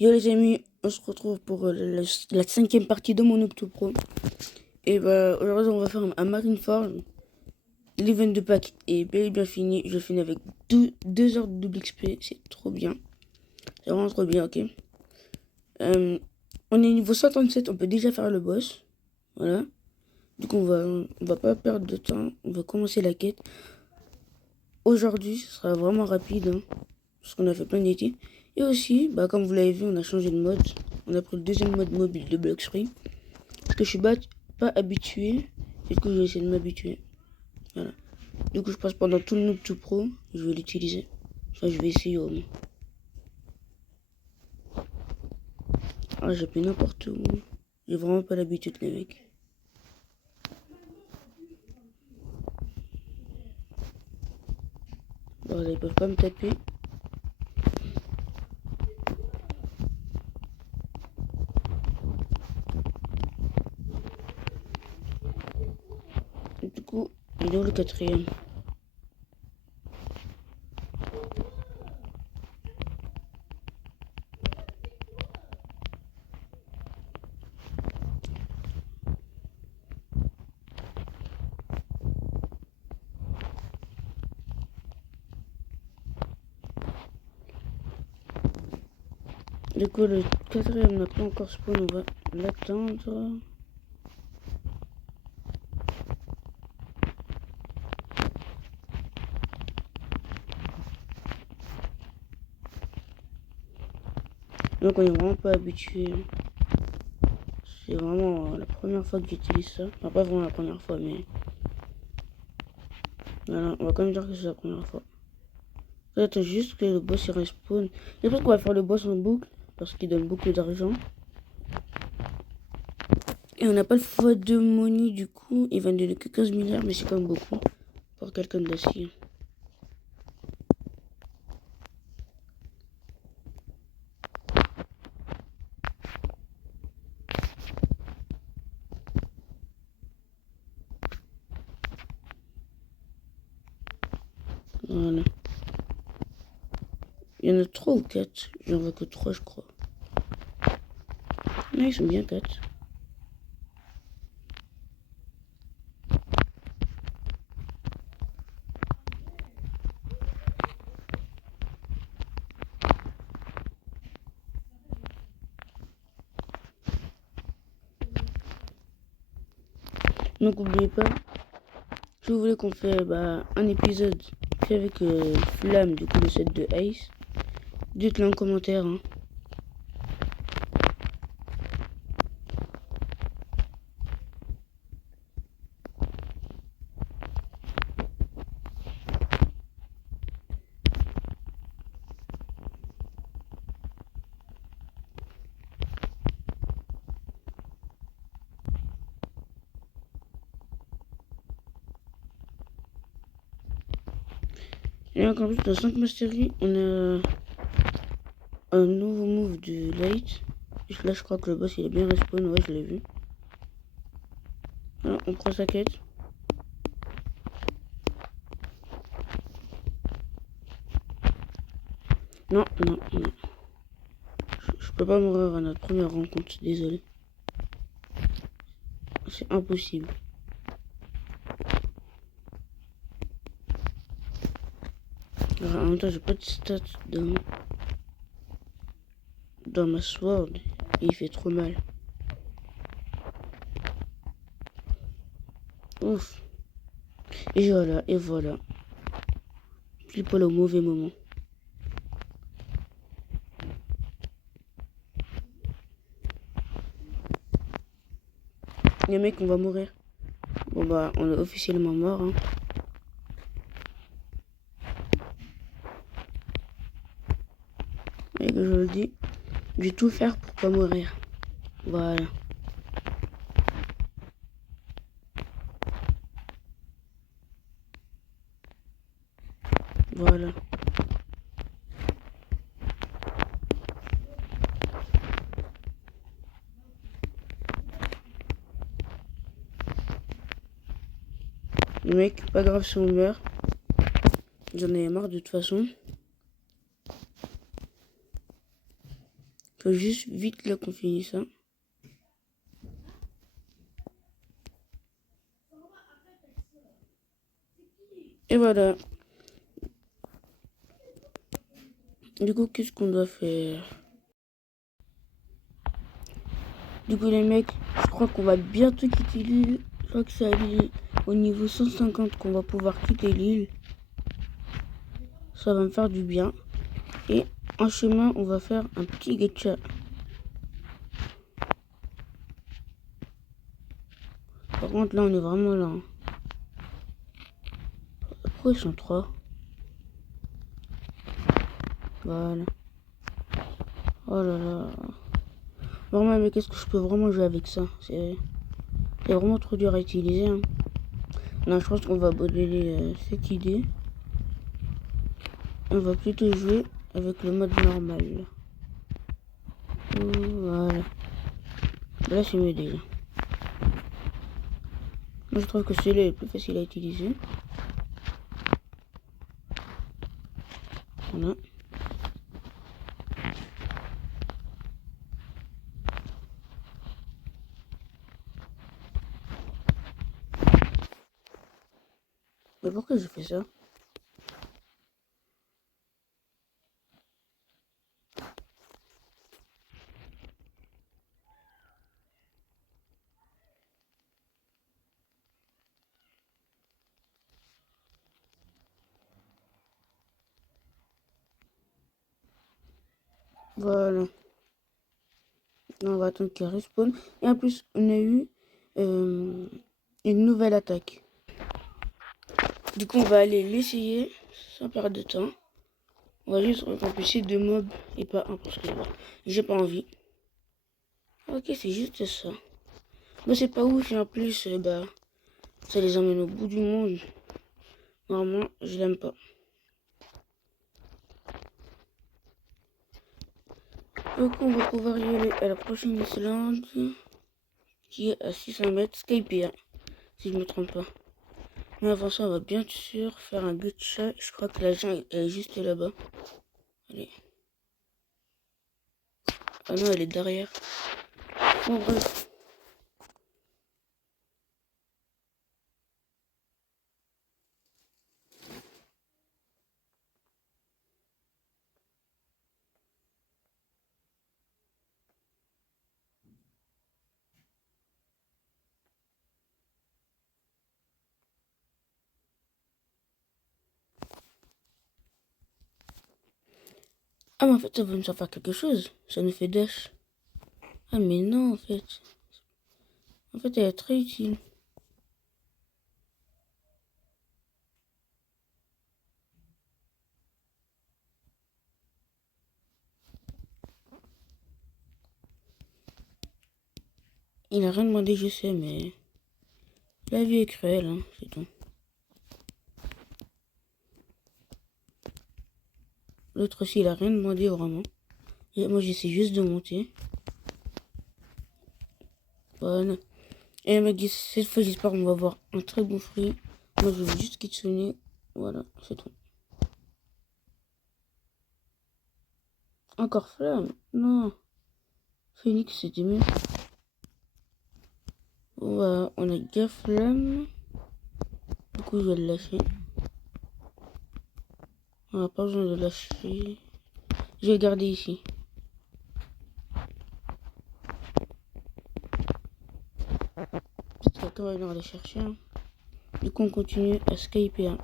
Yo les amis, on se retrouve pour la cinquième partie de mon Octopro. Et bah aujourd'hui on va faire un Marineford. L'event de pack est bel et bien fini. Je finis avec 2 heures de double XP, c'est trop bien. C'est vraiment trop bien, ok. On est niveau 137, on peut déjà faire le boss. Voilà. Du coup on va pas perdre de temps, on va commencer la quête. Aujourd'hui ce sera vraiment rapide, hein, parce qu'on a fait plein d'étés. Et aussi, bah, comme vous l'avez vu, on a changé de mode. On a pris le deuxième mode mobile de Blox Free. Parce que je suis pas habitué. Et du coup, je vais essayer de m'habituer. Voilà. Du coup, je passe pendant tout le Noob tout Pro. Je vais l'utiliser. Enfin, je vais essayer au moins. Ah, j'ai pris n'importe où. J'ai vraiment pas l'habitude, les mecs. Bon, ils peuvent pas me taper. Et du coup, il est où le quatrième? Du coup, le quatrième n'a pas encore spawn. On va l'attendre. Donc, on est vraiment pas habitué. C'est vraiment la première fois que j'utilise ça. Enfin, pas vraiment la première fois, mais voilà, on va quand même dire que c'est la première fois. J'attends juste que le boss il respawn. Je pense qu'on va faire le boss en boucle parce qu'il donne beaucoup d'argent. Et on n'a pas le x2 money du coup. Il va nous donner que 15 milliards, mais c'est quand même beaucoup pour quelqu'un d'acier. Voilà. Il y en a 3 ou 4. J'en vois que 3 je crois. Mais ils sont bien 4. Donc n'oubliez pas, si vous voulez qu'on fait un épisode fait avec Flamme, du coup le set de Ace, dites-le en commentaire. Hein. Et encore plus, dans 5 masteries, on a un nouveau move de Light. Là, je crois que le boss il est bien respawn. Ouais, je l'ai vu. Alors, on prend sa quête. Non, non, non. Je peux pas mourir à notre première rencontre, désolé. C'est impossible. Alors, en même temps, j'ai pas de stats dans ma sword. Et il fait trop mal. Ouf. Et voilà, et voilà. Pile pas au mauvais moment. Les mecs, on va mourir. Bon bah, on est officiellement mort. Hein. Et que je le dis, je vais tout faire pour pas mourir. Voilà. Voilà. Les mecs, pas grave si on meurt. J'en ai marre de toute façon. Faut juste vite là qu'on finisse ça. Et voilà. Du coup, qu'est-ce qu'on doit faire? Du coup, les mecs, je crois qu'on va bientôt quitter l'île. Je crois que c'est à l'île au niveau 150 qu'on va pouvoir quitter l'île. Ça va me faire du bien. Et en chemin, on va faire un petit gacha. Par contre, là, on est vraiment là. Pourquoi ils sont trois? Voilà. Oh là là. Vraiment, mais qu'est-ce que je peux vraiment jouer avec ça? C'est vraiment trop dur à utiliser. Hein. Non, je pense qu'on va abandonner cette idée. On va plutôt jouer avec le mode normal. Voilà. Là, c'est mieux déjà. Moi, je trouve que celui-là est plus facile à utiliser. Voilà. Mais pourquoi je fais ça? Voilà. On va attendre qu'il respawn. Et en plus, on a eu une nouvelle attaque. Du coup, on va aller l'essayer sans perdre de temps. On va juste remplacer deux mobs et pas un parce que j'ai pas envie. Ok, c'est juste ça. Mais c'est pas ouf et en plus, bah, ça les emmène au bout du monde. Normalement, je l'aime pas. Donc, on va pouvoir y aller à la prochaine Islande qui est à 600 mètres, Skypiea, si je me trompe pas. Mais avant ça, on va bien sûr faire un gacha. Je crois que l'agent est juste là-bas. Allez. Ah non, elle est derrière. Bon, bref. Ah, mais en fait, ça va nous faire quelque chose. Ça nous fait dash. Ah, mais non, en fait. En fait, elle est très utile. Il a rien demandé, je sais, mais la vie est cruelle, hein, c'est tout. L'autre aussi, il a rien demandé vraiment. Et moi, j'essaie juste de monter. Voilà. Et elle m'a dit, cette fois, j'espère qu'on va avoir un très bon fruit. Moi, je veux juste Kitsune. Voilà, c'est tout. Encore flamme? Non. Phoenix, c'était mieux. Bon, bah, on a gaffe flamme. Du coup, je vais le lâcher. On n'a pas besoin de lâcher. Je vais le garder ici. Peut-être quelqu'un va venir le chercher. Hein. Du coup, on continue à Skyper. Hein.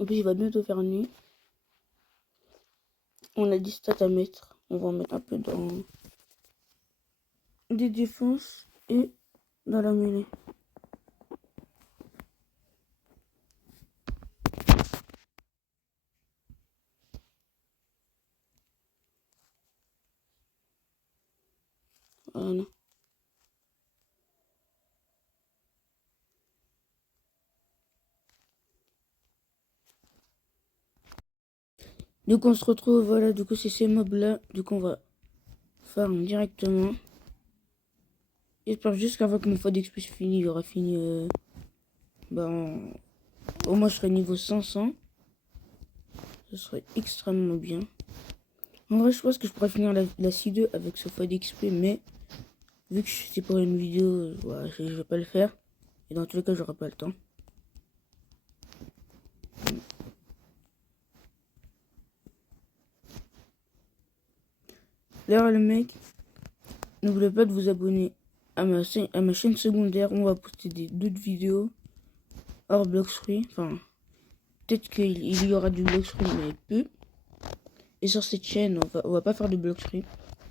En plus, il va bientôt faire nuit. On a 10 stats à mettre. On va en mettre un peu dans des défenses et dans la mêlée. Voilà. Donc on se retrouve, voilà, du coup c'est ces mobs là, du coup on va farm directement. J'espère juste qu'avant que mon fois d'XP fini, il aura fini ben, Au moins, je serai niveau 500. Ce serait extrêmement bien. En vrai, je pense que je pourrais finir la C2 avec ce fois d'XP, mais vu que c'est pour une vidéo, voilà, je vais pas le faire. Et dans tous les cas, j'aurai pas le temps. D'ailleurs, le mec, n'oubliez pas de vous abonner à ma chaîne secondaire. On va poster d'autres vidéos hors Bloxfruit. Enfin, peut-être qu'il y aura du Bloxfruit, mais peu. Et sur cette chaîne, on va pas faire de Bloxfruit.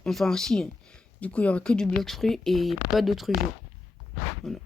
Enfin, si. Du coup, il y aura que du Bloxfruit et pas d'autres jeux. Voilà.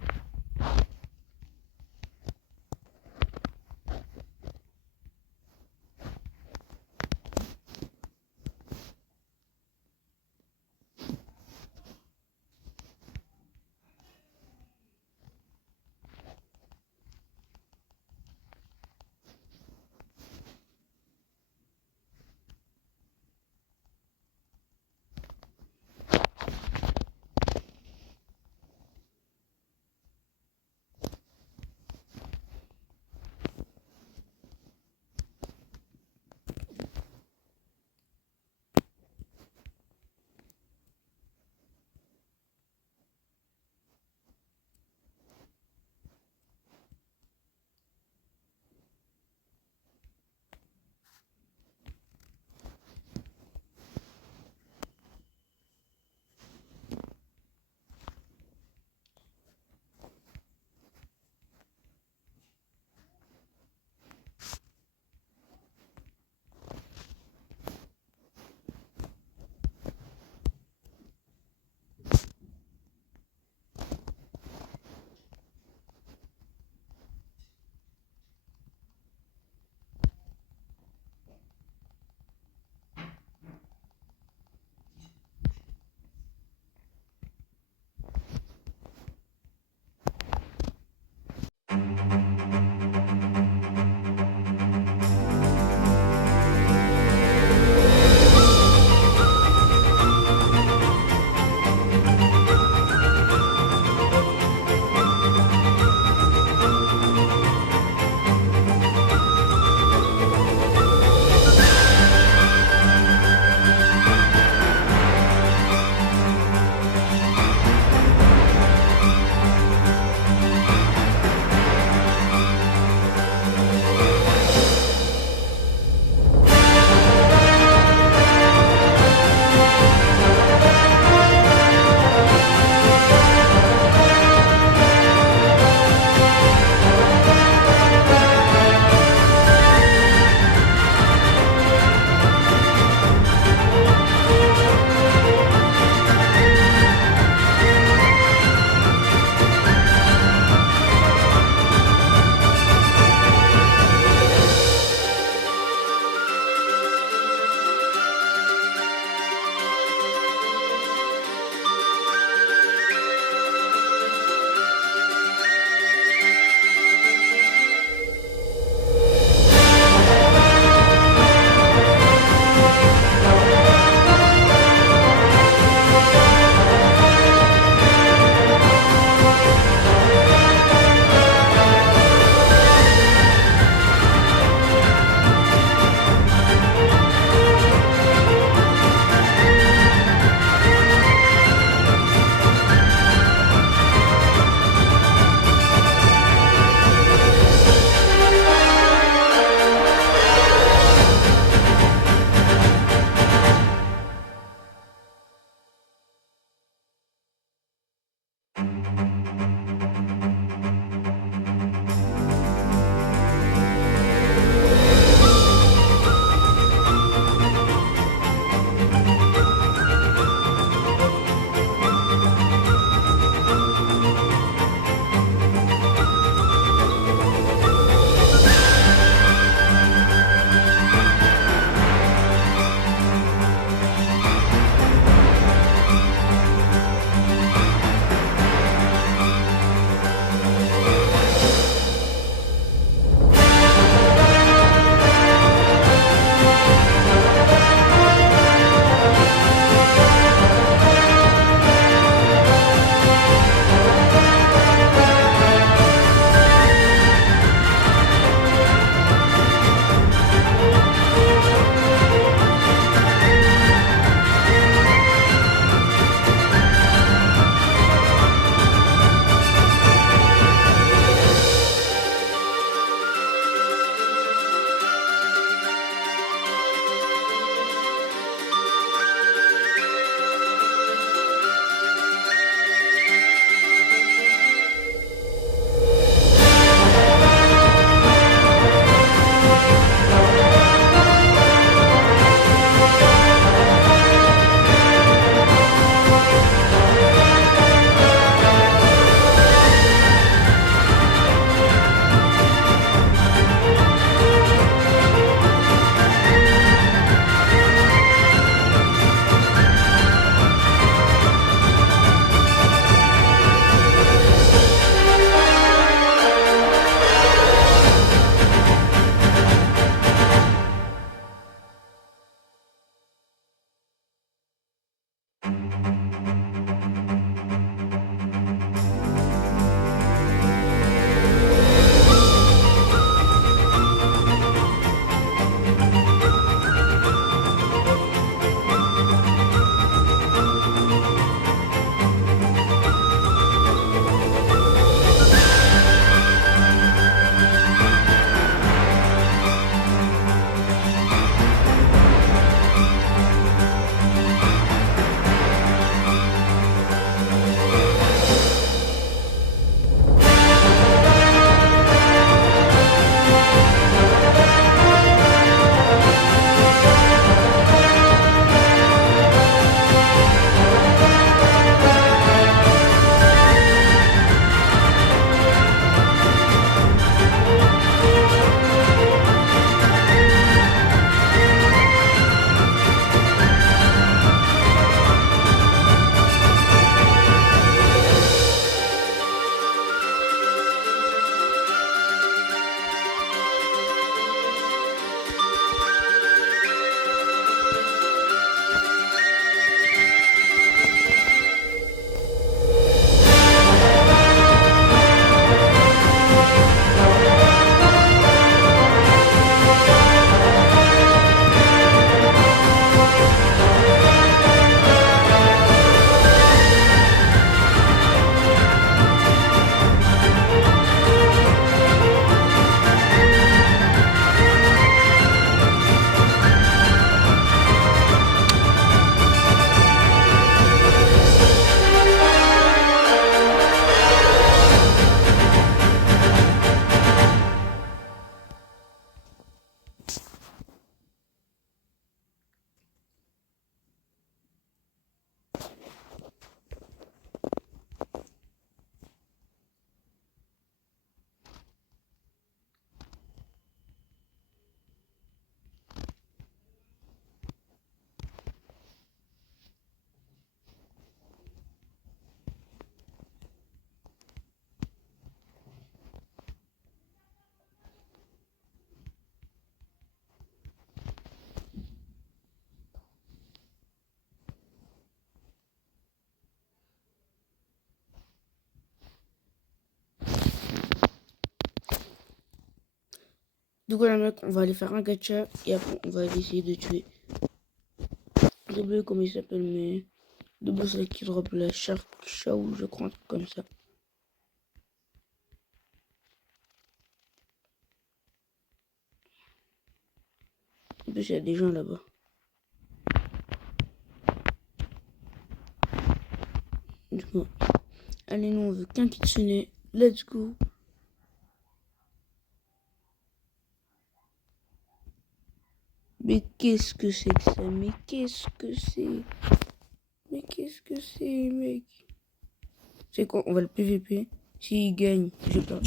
Du coup, là, mec, on va aller faire un gacha et après, on va aller essayer de tuer. J'ai oublié comment il s'appelle, mais le boss là qui drop la Shark Show, je crois, un truc comme ça. En plus, il y a des gens là-bas. Du coup, allez, nous, on veut qu'un kitsune. Let's go. Mais qu'est-ce que c'est que ça? Mais qu'est-ce que c'est? Mais qu'est-ce que c'est, mec? C'est quoi? On va le PVP. S'il gagne, je perds.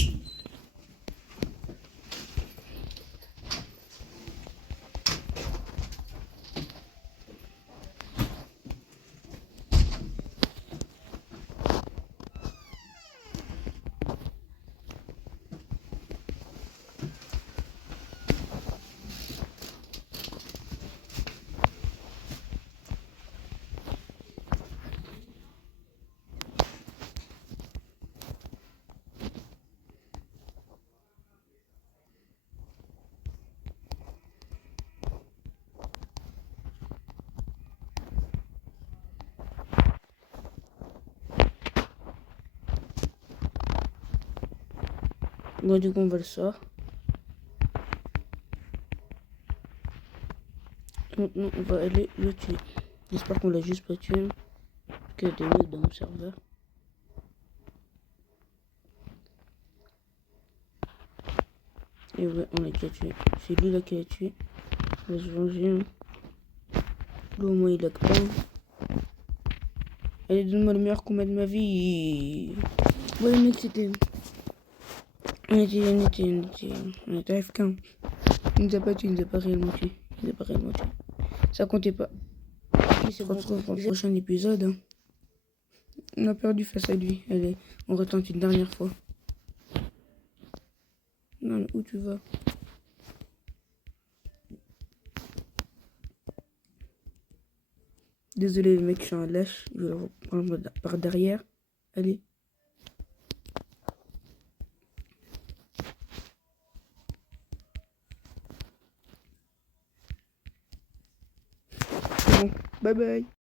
Bon, du coup, on va le sortir. Maintenant, on va aller le tuer. J'espère qu'on l'a juste pas tué. Que des mecs dans mon serveur. Et ouais, on l'a déjà tué. C'est lui là qui l'a tué. On va se venger. Lui au moins il a que pas. Allez, donne-moi le meilleur combat de ma vie. Ouais, les mecs, c'était. On était AFK. Il nous a pas tué, il nous a pas réellement tué. Il nous a pas réellement tué. Ça comptait pas. Ok, c'est bon. On se retrouve pour le prochain épisode. Hein. On a perdu face à lui. Allez, on retente une dernière fois. Non, mais où tu vas? Désolé, le mec, je suis un lâche. Je vais le reprendre par derrière. Allez. C'est bon. Bye bye.